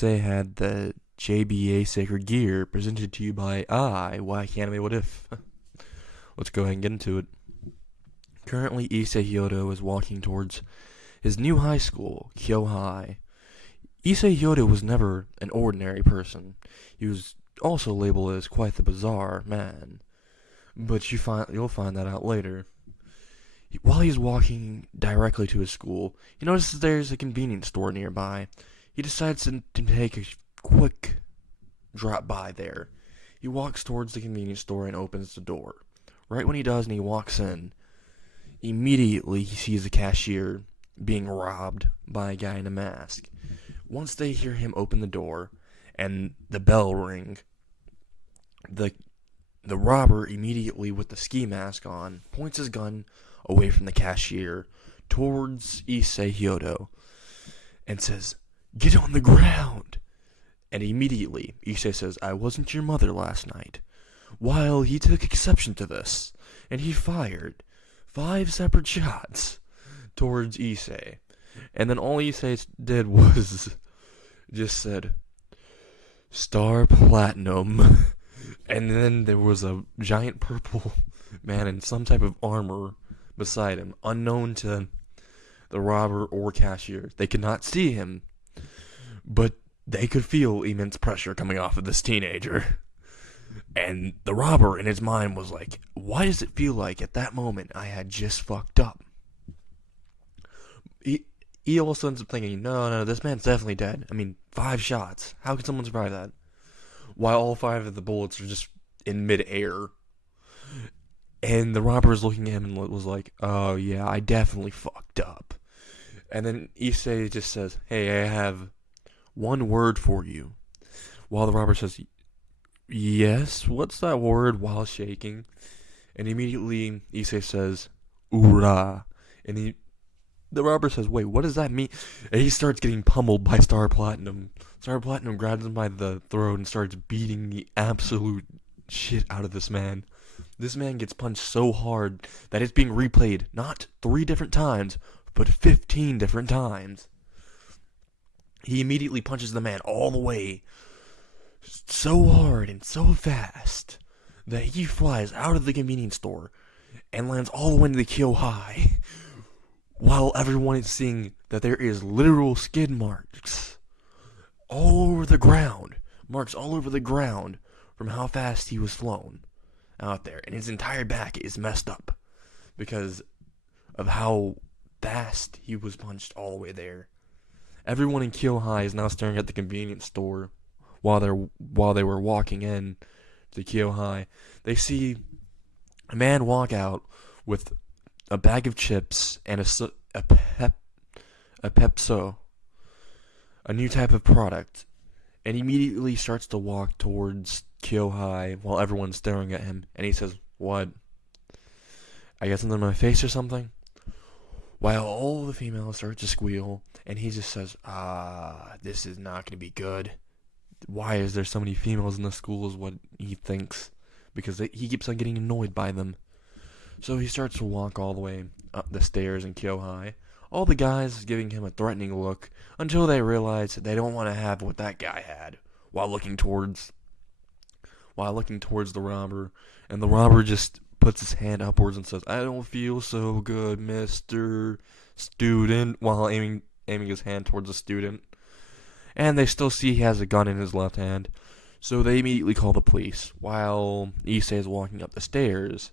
Issei had the JBA Sacred Gear presented to you by Wacky Anime What If. Let's go ahead and get into it. Currently, Issei Hyodo is walking towards his new high school, Kyo High. Issei Hyodo was never an ordinary person. He was also labeled as quite the bizarre man. But you'll find that out later. While he's walking directly to his school, he notices there's a convenience store nearby. He decides to take a quick drop by there. He walks towards the convenience store and opens the door. Right when he does and he walks in, immediately he sees the cashier being robbed by a guy in a mask. Once they hear him open the door and the bell ring, the robber immediately, with the ski mask on, points his gun away from the cashier towards Issei Hyodo and says, "Get on the ground!" And immediately, Issei says, "I wasn't your mother last night." While he took exception to this, and he fired 5 separate shots towards Issei. And then all Issei did was just said, "Star Platinum." And then there was a giant purple man in some type of armor beside him, unknown to the robber or cashier. They could not see him, but they could feel immense pressure coming off of this teenager. And the robber in his mind was like, why does it feel like at that moment I had just fucked up? He also ends up thinking, no, this man's definitely dead. I mean, 5 shots. How could someone survive that? While all 5 of the bullets are just in midair. And the robber is looking at him and was like, oh yeah, I definitely fucked up. And then Issei just says, hey, I have one word for you. While the robber says, yes, what's that word, while shaking? And immediately Issei says, "Ura." And the robber says, wait, what does that mean? And he starts getting pummeled by Star Platinum. Star Platinum grabs him by the throat and starts beating the absolute shit out of this man. This man gets punched so hard that it's being replayed not 3 different times, but 15 different times. He immediately punches the man all the way so hard and so fast that he flies out of the convenience store and lands all the way into the Kyo High, while everyone is seeing that there is literal skid marks all over the ground. Marks all over the ground from how fast he was flown out there. And his entire back is messed up because of how fast he was punched all the way there. Everyone in Kyo High is now staring at the convenience store while they were walking in to Kyo High. They see a man walk out with a bag of chips and a Pepso, a new type of product, and immediately starts to walk towards Kyo High while everyone's staring at him. And he says, "What? I got something in my face or something?" While all the females start to squeal, and he just says, this is not going to be good. Why is there so many females in the school is what he thinks, because he keeps on getting annoyed by them. So he starts to walk all the way up the stairs in Kyo High, all the guys giving him a threatening look, until they realize that they don't want to have what that guy had, while looking towards the robber. And the robber just puts his hand upwards and says, "I don't feel so good, Mr. Student," while aiming his hand towards the student. And they still see he has a gun in his left hand, so they immediately call the police, while Issei is walking up the stairs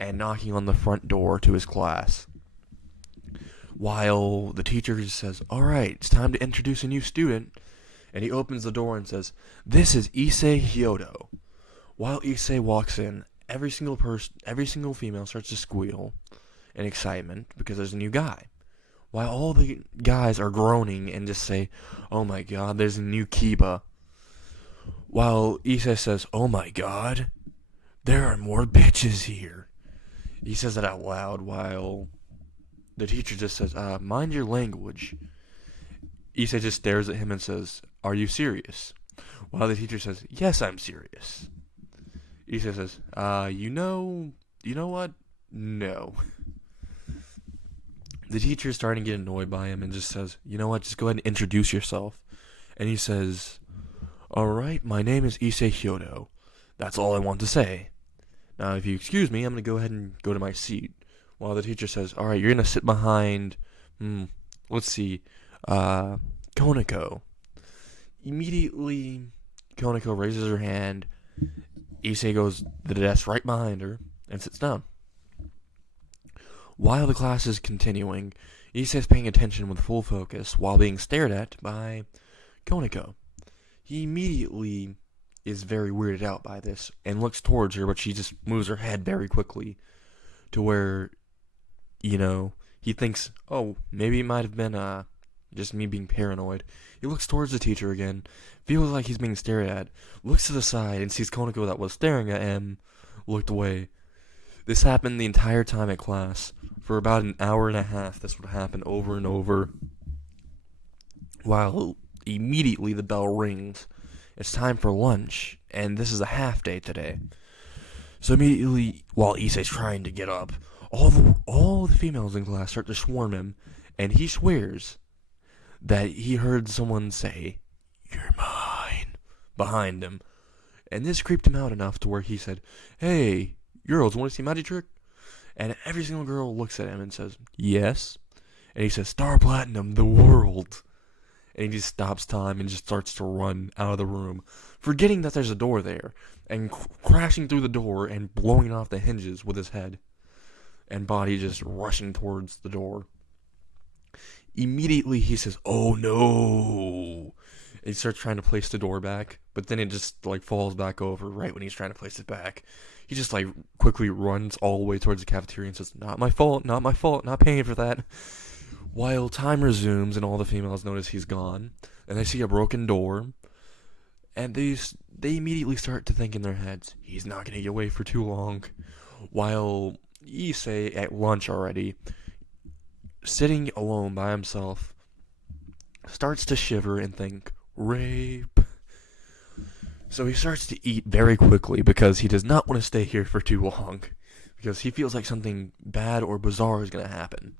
and knocking on the front door to his class. While the teacher just says, "Alright, it's time to introduce a new student," and he opens the door and says, "This is Issei Hyodo." While Issei walks in, every single female starts to squeal in excitement because there's a new guy. While all the guys are groaning and just say, "Oh my god, there's a new Kiba." While Issei says, "Oh my god, there are more bitches here." He says it out loud while the teacher just says, "Mind your language." Issei just stares at him and says, "Are you serious?" While the teacher says, "Yes, I'm serious." Issei says, you know what? No." The teacher is starting to get annoyed by him and just says, "You know what, just go ahead and introduce yourself." And he says, "Alright, my name is Issei Hyodo. That's all I want to say. Now, if you excuse me, I'm going to go ahead and go to my seat." While the teacher says, "Alright, you're going to sit behind, let's see, Konako." Immediately, Konako raises her hand. Issei goes to the desk right behind her and sits down. While the class is continuing, Issei is paying attention with full focus while being stared at by Konako. He immediately is very weirded out by this and looks towards her, but she just moves her head very quickly to where, he thinks, oh, maybe it might have been just me being paranoid. He looks towards the teacher again, feels like he's being stared at, looks to the side and sees Konako that was staring at him, looked away. This happened the entire time at class. For about an hour and a half, this would happen over and over. While immediately the bell rings. It's time for lunch, and this is a half day today. So immediately, while Issei's trying to get up, all the females in class start to swarm him, and he swears that he heard someone say, "You're mine," behind him. And this creeped him out enough to where he said, "Hey, girls, want to see magic trick?" And every single girl looks at him and says, "Yes." And he says, "Star Platinum, the world." And he just stops time and just starts to run out of the room, forgetting that there's a door there, and crashing through the door and blowing off the hinges with his head and body just rushing towards the door. Immediately he says, "Oh no." And he starts trying to place the door back, but then it just falls back over right when he's trying to place it back. He just quickly runs all the way towards the cafeteria and says, not my fault, not paying for that." While time resumes and all the females notice he's gone, and they see a broken door, and they immediately start to think in their heads, he's not going to get away for too long. While Issei, at lunch already, sitting alone by himself, starts to shiver and think, rape. So he starts to eat very quickly because he does not want to stay here for too long, because he feels like something bad or bizarre is going to happen.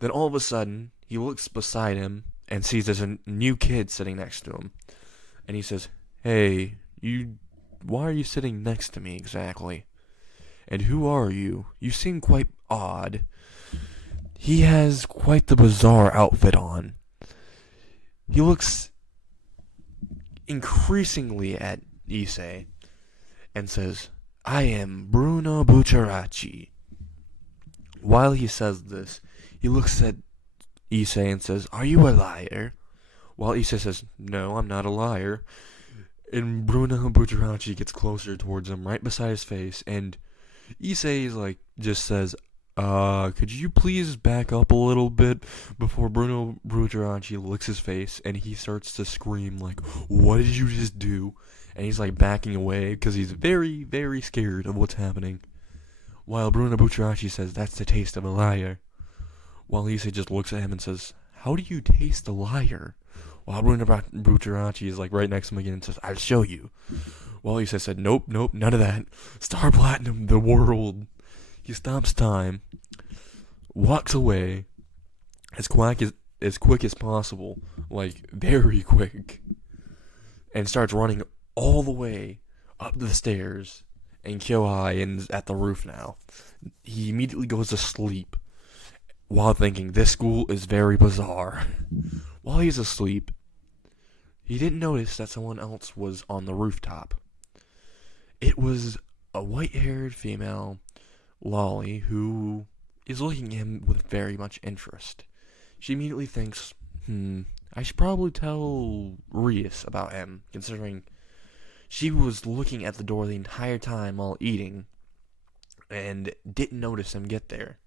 Then all of a sudden, he looks beside him and sees there's a new kid sitting next to him. And he says, "Hey, why are you sitting next to me exactly? And who are you? You seem quite odd." He has quite the bizarre outfit on. He looks increasingly at Issei and says, "I am Bruno Bucciaracci." While he says this, he looks at Issei and says, "Are you a liar?" While Issei says, "No, I'm not a liar." And Bruno Bucciaracci gets closer towards him, right beside his face, and Issei just says, "Could you please back up a little bit?" Before Bruno Bucciaracci licks his face, and he starts to scream, "What did you just do?" And he's backing away, because he's very, very scared of what's happening. While Bruno Bucciaracci says, "That's the taste of a liar." While Issei just looks at him and says, "How do you taste a liar?" While Bruno Bucciaracci is right next to him again and says, "I'll show you." While Issei said, "Nope, none of that. Star Platinum, the world." He stops time, walks away as quick as possible, very quick, and starts running all the way up the stairs. And Kyohei is at the roof now. He immediately goes to sleep, while thinking, this school is very bizarre. While he's asleep, he didn't notice that someone else was on the rooftop. It was a white-haired female, Lolly, who is looking at him with very much interest. She immediately thinks, I should probably tell Rias about him, considering she was looking at the door the entire time while eating, and didn't notice him get there.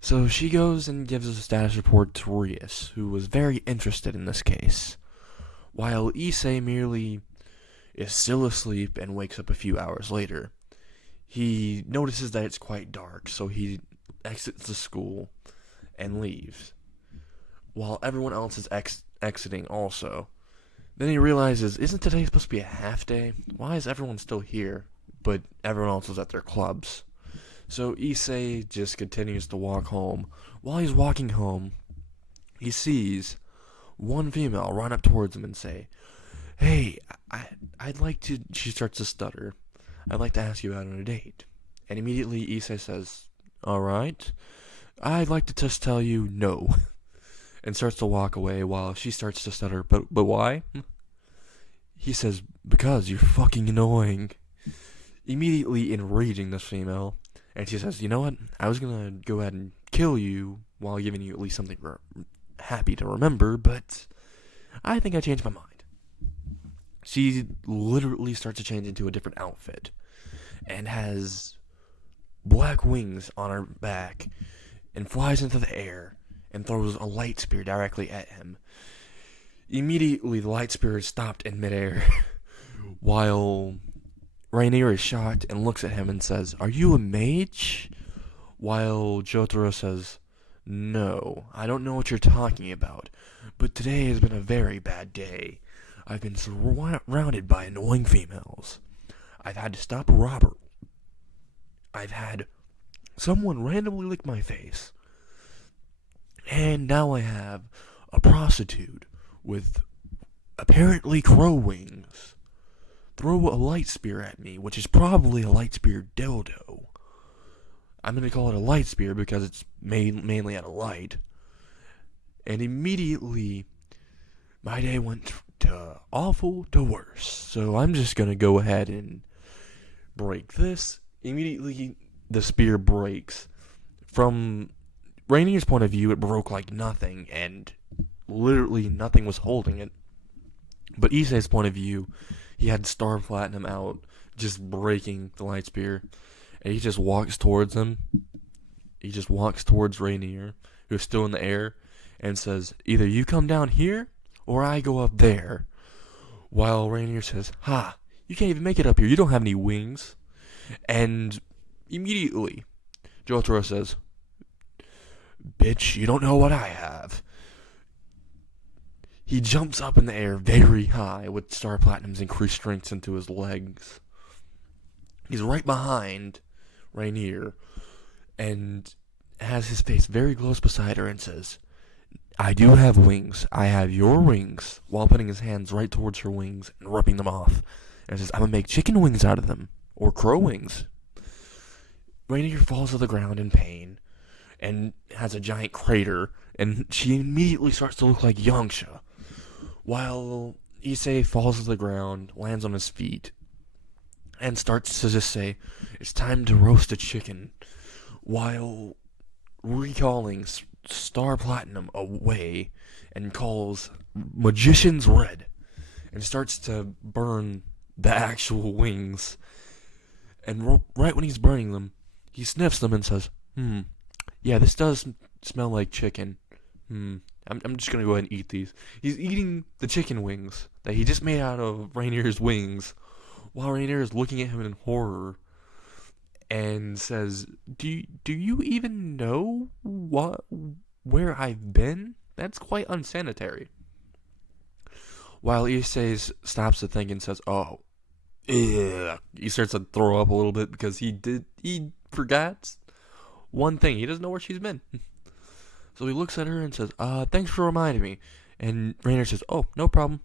So she goes and gives a status report to Rias, who was very interested in this case, while Issei merely is still asleep and wakes up a few hours later. He notices that it's quite dark, so he exits the school and leaves, while everyone else is exiting also. Then he realizes, isn't today supposed to be a half day? Why is everyone still here, but everyone else is at their clubs? So Issei just continues to walk home. While he's walking home, he sees one female run up towards him and say, "Hey, I'd like to," she starts to stutter, "I'd like to ask you out on a date." And immediately Issei says, "Alright, I'd like to just tell you no," and starts to walk away while she starts to stutter, but why? He says, "Because you're fucking annoying." Immediately enraging this female, and she says, "You know what? I was gonna go ahead and kill you while giving you at least something happy to remember, but I think I changed my mind." She literally starts to change into a different outfit and has black wings on her back and flies into the air and throws a light spear directly at him. Immediately, the light spear is stopped in midair while Rainier is shocked and looks at him and says, "Are you a mage?" While Jotaro says, "No, I don't know what you're talking about, but today has been a very bad day. I've been surrounded by annoying females. I've had to stop a robber. I've had someone randomly lick my face. And now I have a prostitute with apparently crow wings throw a light spear at me, which is probably a light spear dildo. I'm going to call it a light spear because it's mainly out of light." And immediately, my day went to awful to worse. So I'm just going to go ahead and break this. Immediately, the spear breaks. From Rainier's point of view, it broke like nothing, and literally nothing was holding it. But Issei's point of view, he had Star Platinum out, just breaking the light spear. And he just walks towards him. He just walks towards Rainier, who's still in the air, and says, "Either you come down here, or I go up there." While Rainier says, "Ha, you can't even make it up here. You don't have any wings." And immediately, Jotaro says, "Bitch, you don't know what I have." He jumps up in the air very high with Star Platinum's increased strength into his legs. He's right behind Rainier and has his face very close beside her and says, "I do have wings. I have your wings," while putting his hands right towards her wings and rubbing them off. And says, "I'm going to make chicken wings out of them, or crow wings." Rainier falls to the ground in pain and has a giant crater, and she immediately starts to look like Yangsha. While Issei falls to the ground, lands on his feet, and starts to just say, "It's time to roast a chicken," while recalling Star Platinum away and calls Magician's Red and starts to burn the actual wings. And right when he's burning them, he sniffs them and says, "Yeah, this does smell like chicken. I'm just gonna go ahead and eat these." He's eating the chicken wings that he just made out of Rainier's wings, while Rainier is looking at him in horror and says, Do you even know where I've been? That's quite unsanitary." While Issei stops to think and says, "Oh, ugh." He starts to throw up a little bit because he forgot one thing. He doesn't know where she's been. So he looks at her and says, "Thanks for reminding me." And Rainier says, "Oh, no problem.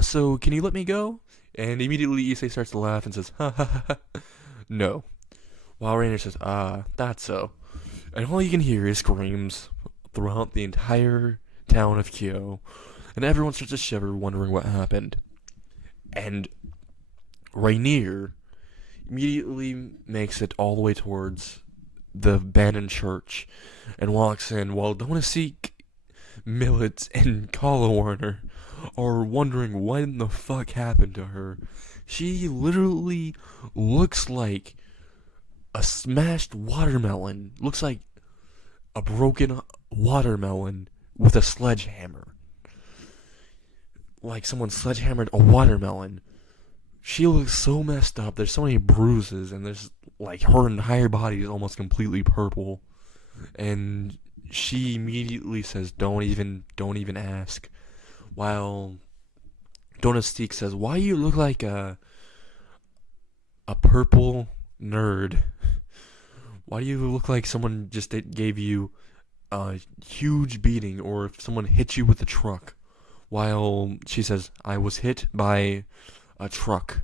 So can you let me go?" And immediately Issei starts to laugh and says, "Ha ha ha, no." While Rainier says, "That's so." And all you can hear is screams throughout the entire town of Kyo. And everyone starts to shiver, wondering what happened. And Rainier immediately makes it all the way towards the abandoned church and walks in, while Donaseek, Millet, and Kala Warner are wondering what in the fuck happened to her. She literally looks like a smashed watermelon. Looks like a broken watermelon with a sledgehammer. Like someone sledgehammered a watermelon. She looks so messed up. There's so many bruises, and there's like her entire body is almost completely purple. And she immediately says, don't even ask." While Donaseek says, "Why you look like a purple nerd? Why do you look like someone just gave you a huge beating, or if someone hits you with a truck, while she says, I was hit by a truck.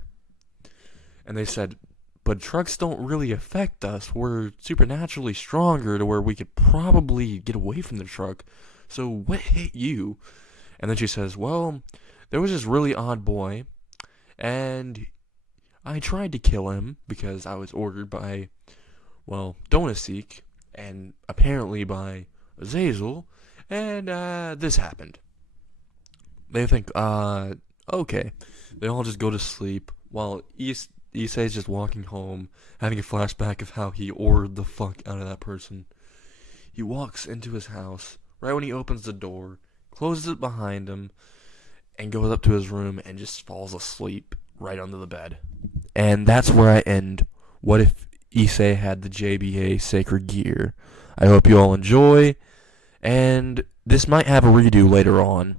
And they said, but trucks don't really affect us. We're supernaturally stronger to where we could probably get away from the truck. So what hit you? And then she says, well, there was this really odd boy, and I tried to kill him because I was ordered by, well, Donaseek, and apparently by Azazel, and this happened. They think, okay. They all just go to sleep while Issei's just walking home, having a flashback of how he ordered the fuck out of that person. He walks into his house, right when he opens the door, closes it behind him, and goes up to his room and just falls asleep right under the bed. And that's where I end. What if Issei had the JBA Sacred Gear? I hope you all enjoy, and this might have a redo later on.